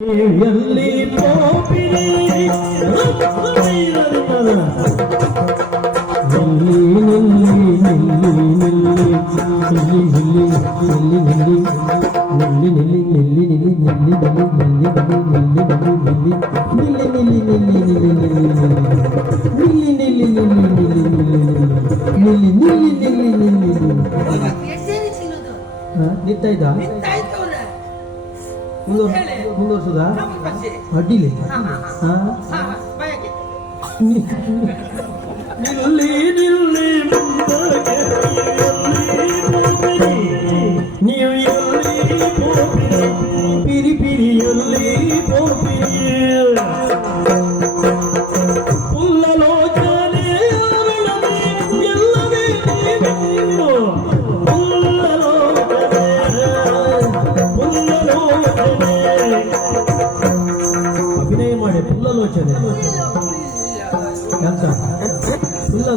ಎಲ್ಲಿ ಪೋಪಿರಿ ನಿಂತಾ ಇದ್ದ ಮುಂದುವರ್ಸೋದಾ ಅಡ್ಡಿಲಿ ನಿಲ್ಲಿ ನಿಲ್ಲಿ ನೀವು ಎಲ್ಲಿ ಪಿರಿ ಪಿರಿಯಲ್ಲಿ ಪೋಪಿರಿ ಅಭಿನಯ ಮಾಡಿ ಪುಲ್ಲಲೋಚನೆ ಅಂತ ಪುಲ್ಲ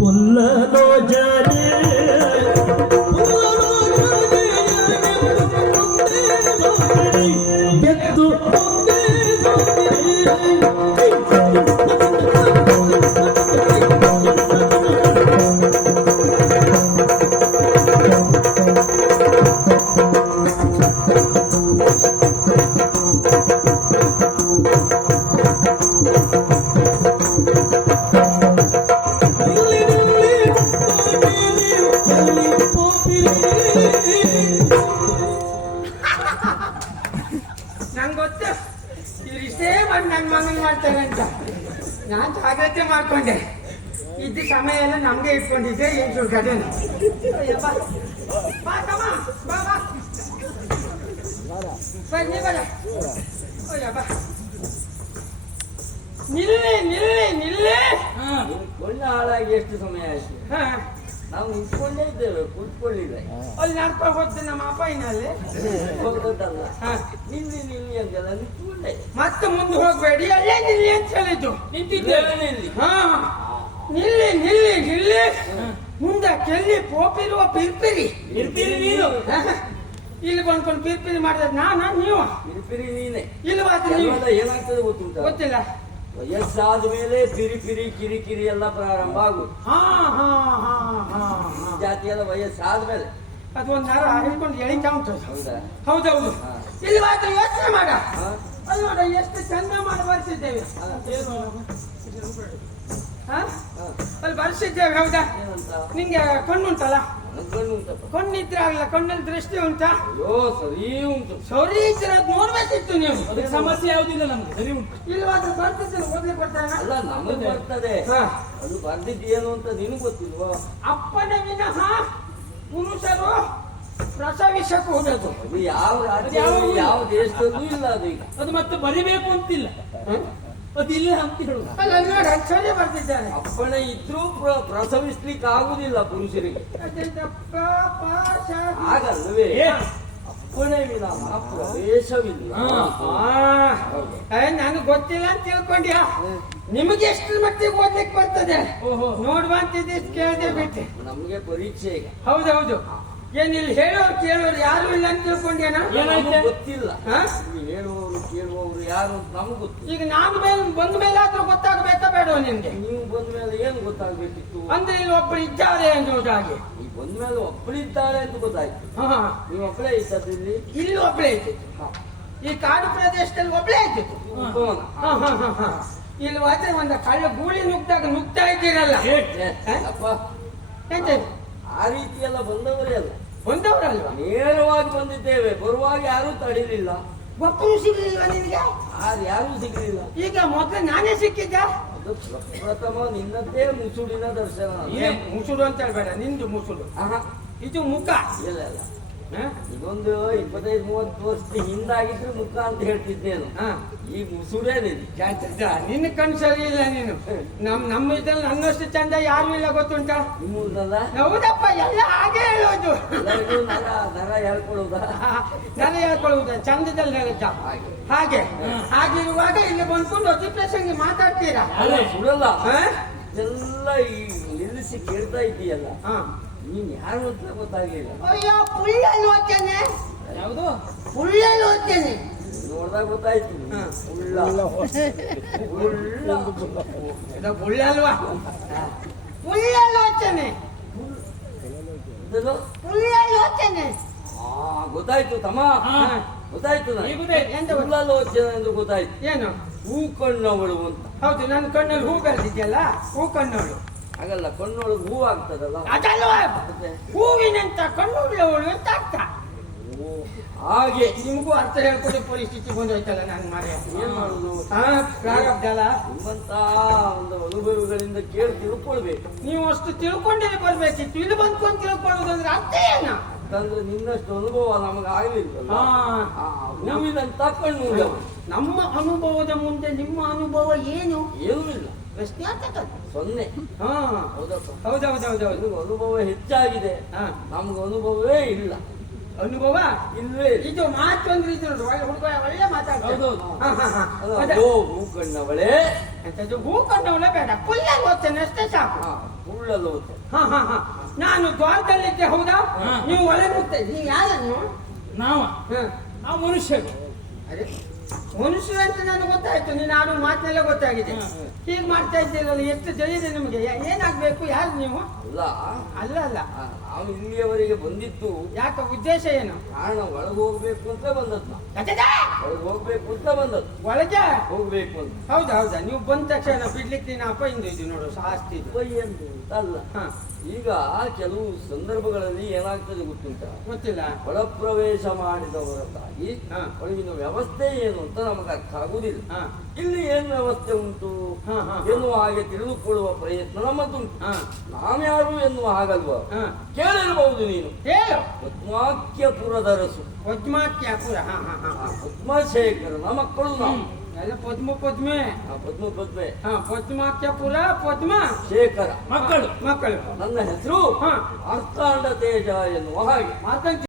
ಪುಲ್ಲಲೋಚನೆ ಗೆದ್ದು ನಾನು ಜಾಗ್ರತೆ ಮಾಡ್ಕೊಂಡೆ ಇದ್ದ ಸಮಯ ಎಲ್ಲ ನಮ್ಗೆ ಇಟ್ಕೊಂಡಿದ್ದೆ ಏನು ಕಡೆ ನಿಲ್ಲಿ ನಿಲ್ಲಿ ನಿಲ್ಲಿ ಒಳ್ಳೆ ಹಾಳಾಗಿ ಎಷ್ಟು ಸಮಯ ಆಯ್ತು. ನಾವು ನಿಂತ್ಕೊಂಡೇ ಇದ್ದೇವೆ, ಕೂತ್ಕೊಳ್ಳಿಲ್ಲ. ಅಲ್ಲಿ ನಡ್ಕೊಂಡು ಹೋಗ್ತೇನೆ ನಮ್ಮ ಅಪ್ಪಾಯಿನಲ್ಲಿ ಹೋಗೋದಲ್ಲ, ನಿಲ್ಲಿ ನಿಲ್ಲಿ ಅಂತೆಲ್ಲ ನಿಂತ್ಕೊಂಡೆ. ಮತ್ತೆ ಮುಂದೆ ಹೋಗ್ಬೇಡಿ, ಅಲ್ಲೇ ನಿಲ್ಲಿ ಅಂತ ಹೇಳಿದ್ದು. ನಿಂತಿದ್ದೇವೆ ನಿಲ್ಲಿ. ನಿಲ್ಲಿ ನಿಲ್ಲಿ ನಿಲ್ಲಿ ಮುಂದೆ ಕೆಲ್ಲಿ ಪೋಪಿರುವ ಪಿರ್ಪಿರಿ ನೀನು ಇಲ್ಲಿ ಬಂದ್ಕೊಂಡು ಪಿರ್ಪಿರಿ ಮಾಡಿದ್ರೆ ನೀವು ಪಿರಿಪಿರಿ ನೀನೆ. ಇಲ್ವಾದ ನೀವು ಏನಾಗ್ತದೆ ಗೊತ್ತುಂಟ? ಗೊತ್ತಿಲ್ಲ. ವಯಸ್ಸಾದ ಮೇಲೆ ಪಿರಿಪಿರಿ ಕಿರಿಕಿರಿ ಎಲ್ಲ ಪ್ರಾರಂಭ ಆಗುದು. ಜಾತಿ ಎಲ್ಲ ವಯಸ್ಸಾದ ಮೇಲೆ ಅದು ಒಂದು ನರ ಹಿಡ್ಕೊಂಡು ಎಳಿತಾ ಉಂಟು. ಹೌದಾ? ಹೌದೌದು. ಇಲ್ವಾದ ಯೋಚನೆ ಮಾಡ. ಅಲ್ಲಿ ನೋಡ ಎಷ್ಟು ಚಂದ ಮಾಡಿ ಬರ್ಸಿದ್ದೇವೆ. ಅಲ್ಲಿ ಬರ್ಸಿದ್ದೇವೆ. ಹೌದಾ? ನಿಂಗೆ ಕಣ್ಣುಂಟಲ್ಲ? ಕಣ್ಣಿದ್ರೆ ಆಗಲ್ಲ. ಕಣ್ಣಲ್ಲಿ ದೃಷ್ಟಿ ಉಂಟಾ? ಅಯ್ಯೋ ಸರಿ ಉಂಟು. ಸರಿ ಇದ್ರೆ ಅದು ನೋಡ್ಬೇಕಿತ್ತು ನೀವು. ಅದಕ್ಕೆ ಸಮಸ್ಯೆ ಯಾವುದಿಲ್ಲ ನಮ್ಗೆ, ಸರಿ ಉಂಟು. ಇಲ್ವಾದ್ರೆ ಬರ್ತಿದ್ರೆ ಓದ್ಲಿಕ್ಕೆ ಬರ್ತಾನ? ಅಲ್ಲ, ನಮಗೆ ಬರ್ತದೆ. ಅದು ಬರ್ದಿದ್ದೇನು ಅಂತ ನಿನಗೆ ಗೊತ್ತಿಲ್ವಾ? ಅಪ್ಪನ ವಿನಃ ಪುರುಷರು ಪ್ರಸವಿಸಕ್ಕೆ ಹೋದದ್ದು. ಅದು ಯಾವ ರಾಜ್ಯ ಯಾವ ದೇಶದಲ್ಲೂ ಇಲ್ಲ ಅದು. ಈಗ ಅದು ಮತ್ತೆ ಬರಿಬೇಕು ಅಂತಿಲ್ಲ, ಅದು ಇಲ್ಲ ಅಂತ ಹೇಳುದು. ಅಲ್ಲ ನೋಡಿ, ಅಕ್ಷರೇ ಬರ್ತಿದ್ದಾರೆ. ಅಪ್ಪಣೆ ಇದ್ರೂ ಪ್ರಸವಿಸ್ಲಿಕ್ಕೆ ಆಗುದಿಲ್ಲ ಪುರುಷರಿಗೆ. ಹಾಗಲ್ವೇ? ಅಪ್ಪಣೆ ವಿಧಾನ ಪ್ರವೇಶವಿಲ್ಲ. ನನಗೆ ಗೊತ್ತಿಲ್ಲ ಅಂತ ತಿಳ್ಕೊಂಡ್ಯಾ? ನಿಮಗೆ ಎಷ್ಟು ಮಟ್ಟಿಗೆ ಓದ್ಲಿಕ್ಕೆ ಬರ್ತದೆ ನೋಡುವಂತಿದ್ದು ಕೇಳದೆ ಬಿಟ್ಟೆ. ನಮ್ಗೆ ಪರೀಕ್ಷೆ ಈಗ. ಹೌದೌದು. ಏನಿಲ್ಲ ಹೇಳೋರು ಕೇಳೋರು ಯಾರು ಇಲ್ಲ ಅಂತ ತಿಳ್ಕೊಂಡ್ಯಾನ? ಗೊತ್ತಿಲ್ಲ. ಹೇಳುವವರು ಕೇಳುವವರು ಯಾರು ಅಂತ ನಮ್ಗೆ ಗೊತ್ತಿಲ್ಲ. ಈಗ ನಾನು ಬಂದ ಮೇಲೆ ಆದ್ರೂ ಗೊತ್ತಾಗಬೇಕಾ ಬೇಡ ನಿಮ್ಗೆ? ನೀವು ಬಂದ ಮೇಲೆ ಏನು ಗೊತ್ತಾಗ್ಬೇಕಿತ್ತು? ಅಂದ್ರೆ ಇಲ್ಲಿ ಒಬ್ಬರು ಇದ್ದಾರೆ ಅನ್ನೋದಾಗಿ. ಈ ಬಂದ ಮೇಲೆ ಒಬ್ಬಳಿದ್ದಾಳೆ ಅಂತ ಗೊತ್ತಾಯ್ತು. ನೀವು ಒಬ್ಬಳೇ ಇದ್ದದ್ದು ಇಲ್ಲಿ? ಇಲ್ಲಿ ಒಬ್ಬಳೇ ಇದ್ದಿತ್ತು. ಈ ಕಾಡು ಪ್ರದೇಶದಲ್ಲಿ ಒಬ್ಬಳೇ ಇದ್ದಿತ್ತು. ಇಲ್ಲಿ ಹೋದ್ರೆ ಒಂದು ಕಳ್ಳ ಗೂಳಿ ನುಗ್ತಾ ಇದ್ದೀರಲ್ಲ. ಅಪ್ಪ, ಎಂತ ಆ ರೀತಿ ಎಲ್ಲ ಬಂದವರೇ ಅಲ್ಲ, ಬಂದವರಲ್ವಾ? ನೇರವಾಗಿ ಬಂದಿದ್ದೇವೆ. ಬರುವಾಗ ಯಾರೂ ತಡಿಲಿಲ್ಲ. ಒಬ್ಬರು ಸಿಗ್ಲಿಲ್ವಾ ನಿನ್ಗೆ? ಯಾರೂ ಸಿಗ್ಲಿಲ್ಲ. ಈಗ ಮೊದಲು ನಾನೇ ಸಿಕ್ಕಿದ್ದ. ಅದು ಪ್ರಥಮ ನಿನ್ನದ್ದೇ ಮುಸುಡಿನ ದರ್ಶನ. ಮುಸುಡು ಅಂತ ಹೇಳ್ಬೇಡ, ನಿಂದು ಮುಸುಡು. ಇದು ಮುಖ. ಇಲ್ಲ ಇಲ್ಲ, ಇದೊಂದು 25-30 ವರ್ಷದ ಹಿಂದಾಗಿದ್ರೆ ಮುಖ ಅಂತ ಹೇಳ್ತಿದ್ದೇನು. ಈ ಮುಸುಡೇ ನಿನ್ನ ಕಣ್ ಸರಿ ಇಲ್ಲ. ನೀನು ನಮ್ಮ ಇದ್ರಲ್ಲಿ ನನ್ನಷ್ಟು ಚಂದ ಯಾರು ಇಲ್ಲ, ಗೊತ್ತುಂಟ? ನಿಮ್ಮದಲ್ಲ? ಹೌದಪ್ಪ, ಎಲ್ಲ ಹಾಗೆ ಹೇಳೋದು. ನರ ಹೇಳ್ಕೊಳ್ಳುವುದ? ನರ ಹೇಳ್ಕೊಳ್ಳುವುದ? ಚಂದದಲ್ಲಿ ಹೇಳುತ್ತ ಹಾಗೆ. ಹಾಗಿರುವಾಗ ಇಲ್ಲಿ ಬಂದ್ಕೊಂಡು ಅತಿ ಪ್ರಸಂಗಿ ಮಾತಾಡ್ತೀರಾ? ಸುಡಲ್ಲ. ಎಲ್ಲ ನಿಲ್ಲಿಸಿ ಕೇಳ್ತಾ ಇದ್ದೀಯಲ್ಲ, ನೀನ್ ಯಾರು ಅಂತ ಗೊತ್ತಾಗ್ಲಿಲ್ಲ. ಅಯ್ಯೋ, ಪುಲ್ಲ ನೋಡ್ತೇನೆ. ಗೊತ್ತಾಯ್ತು. ಹಾ. ಉಳ್ಳ ಉಳ್ಳ ಇದು ಒಳ್ಳೆ ಅಲ್ವಾ ಪುಲ್ಲಾಲೋಚನೆ ಇದನ್ನು? ಪುಲ್ಲಾಲೋಚನೆ ಗೊತ್ತಾಯ್ತು ತಮ್ಮ. ಹಾ. ಗೊತ್ತಾಯ್ತು ಈಗ ಗೊತ್ತಾಯ್ತು. ಎಂತ ಗೊತ್ತು? ಉಳ್ಳಾಲೋಚನೆ ಎಂದು ಗೊತ್ತಾಯ್ತು. ಏನು ಹೂ ಕಣ್ಣವಳು ಅಂತ. ಹೌದು ನನ್ನ ಕಣ್ಣಲ್ಲಿ ಹೂ ಬೆಳೆದಿದ್ಯಲ್ಲ ಹೂ ಕಣ್ಣವಳು ಹಾಗಲ್ಲ, ಕಣ್ಣೊಳಗೆ ಹೂ ಆಗ್ತದಲ್ಲ. ಅದಲ್ವಾ ಮತ್ತೆ? ಹೂವಿನಂತ ಕಣ್ಣುಳ್ಳವಳು ಅಂತ ಅರ್ಥ ಓ, ಹಾಗೆ ನಿಮಗೂ ಅರ್ಥ ಹೇಳ್ಕೊಡೋ ಪರಿಸ್ಥಿತಿ ಬಂದೋಯ್ತಲ್ಲ ನಾನು ಮಾರ್ಯ ಏನ್ ಮಾಡುದು? ಪ್ರಾರಬ್ಧ ಅಲ್ಲ ನಿಮ್ಮಂತ ಒಂದು ಅನುಭವಿಗಳಿಂದ ಕೇಳಿ ತಿಳ್ಕೊಳ್ಬೇಕು. ನೀವು ಅಷ್ಟು ತಿಳ್ಕೊಂಡೇ ಬರ್ಬೇಕಿತ್ತು ಇಲ್ಲಿ ಬಂದ್ಕೊಂಡು ತಿಳ್ಕೊಳ್ಳೋದು ಅಂದ್ರೆ ಅರ್ಥ ಏನ ಯಾಕಂದ್ರೆ ನಿನ್ನಷ್ಟು ಅನುಭವ ನಮಗೆ ಆಗ್ಲಿಲ್ವಲ್ಲ. ಹಾ. ಹೂವಿನಂತ ಕಣ್ಣು ನಮ್ಮ ಅನುಭವದ ಮುಂದೆ ನಿಮ್ಮ ಅನುಭವ ಏನು ಏನೂ ಇಲ್ಲ, ಪ್ರಶ್ನಾರ್ಥಕ 0. ಹಾ ಹೌದಪ್ಪ. ಹೌದೌದೌದೌದು ನಿಮ್ಗೆ ಅನುಭವ ಹೆಚ್ಚಾಗಿದೆ, ಹಾ ನಮ್ಗೆ ಅನುಭವವೇ ಇಲ್ಲ. ಅನುಭವ ಇಲ್ವೇ ಇಲ್ಲ. ಇದು ಮಾತೊಂದ್ರೆ ಇದು ನೋಡು ಒಳ್ಳೆ ಹುಡುಗ ಒಳ್ಳೆ ಮಾತಾಡ್ತಾರೆ ಹೌದೌದು. ಅದೇ. ಓ, ಹೂ ಕಣ್ಣವಳೇ. ಎಂತದ್ದು ಹೂ ಕಂಡವಳೆ ಬೇಡ ಪುಲ್ಲಲ್ಲಿ ಓದ್ತೇನೆ ಅಷ್ಟೇ ಸಾಕು ಉಳ್ಳಲು ನಾನು ದ್ವಾರದಲ್ಲಿದ್ದೆ ಹೌದಾ ಹಾ. ನೀವು ಒಳಗೆ ಹೋಗ್ತಾ ನೀವು ಯಾರನ್ನು ನಾವ ಹ. ಆ ಮನುಷ್ಯರು ಅದೇ ಮನುಷ್ಯರು ಅಂತ ನನಗೆ ಗೊತ್ತಾಯ್ತು ನೀನು ಆಡೋ ಮಾತನೆಲ್ಲ ಗೊತ್ತಾಗಿದೆ ಹಾ. ಹೀಗೆ ಮಾಡ್ತಾ ಇದ್ದೀರಲ್ಲ ಎಷ್ಟು ಧೈರ್ಯ ನಿಮಗೆ ಏನಾಗ್ಬೇಕು ಯಾರು ನೀವು ಅಲ್ಲ. ಅಲ್ಲ ಅಲ್ಲ ನಾವು ಇಲ್ಲಿಯವರೆಗೆ ಬಂದಿದ್ದು ಯಾಕೆ ಉದ್ದೇಶ ಏನು ಕಾರಣ ಒಳಗೆ ಹೋಗ್ಬೇಕು ಅಂತ ಬಂದದ್ದು. ನಾವು ಅಚ್ಚಚ್ಚ! ಒಳಗೆ ಹೋಗ್ಬೇಕು ಅಂತ ಬಂದದ್ದು, ಒಳಗೆ ಹೋಗ್ಬೇಕು ಅಂತ. ಹೌದಾ ಹೌದಾ ನೀವು ಬಂದ ತಕ್ಷಣ ಬಿಡ್ಲಿಕ್ಕೆ ನೀನು ಅಪ್ಪ ಇಂದು ಇದು ನೋಡು ಶಾಸ್ತಿ ಇದು ಬೈಯಂದು ಅಂತ ಅಲ್ಲ. ಹಾ ಈಗ ಕೆಲವು ಸಂದರ್ಭಗಳಲ್ಲಿ ಏನಾಗ್ತದೆ ಗೊತ್ತುಂಟ, ಗೊತ್ತಿಲ್ಲ ಒಳಪ್ರವೇಶ ಮಾಡಿದವರದ್ದಾಗಿ ಹಾ. ಒಳಗಿನ ವ್ಯವಸ್ಥೆ ಏನು ಅಂತ ನಮಗೆ ಅರ್ಥ ಆಗುವುದಿಲ್ಲ. ಹಾ ಇಲ್ಲಿ ಏನು ವ್ಯವಸ್ಥೆ ಉಂಟು ಹಾ, ಹಾ, ಹಾ. ಎನ್ನುವ ಹಾಗೆ ತಿಳಿದುಕೊಳ್ಳುವ ಪ್ರಯತ್ನ ನಮ್ಮದುಂಟು. ಹಾ ನಾವ್ಯಾರು ಎನ್ನುವ ಹಾಗಲ್ವ, ಹಾ ಕೇಳಿರಬಹುದು ನೀನು. ಹೇಳು ಪದ್ಮಾಕ್ಯಪುರದ ರಸು, ಪದ್ಮಾಕ್ಯಾಪುರ ಹಾ ಹಾ ಹಾ ಹಾ ಪದ್ಮಶೇಖರನ ಮಕ್ಕಳು ನಾವು. ಎಲ್ಲ ಪದ್ಮೆ ಪದ್ಮೆ ಹಾ ಪದ್ಮಾಕ್ಯಪುರ ಪದ್ಮ ಶೇಖರ ಮಕ್ಕಳು ಮಕ್ಕಳು ನನ್ನ ಹೆಸರು ಹಾ ಅರ್ಥಾಂಡ ತೇಜ ಎನ್ನುವ ಹಾಗೆ ಮಾತಂತ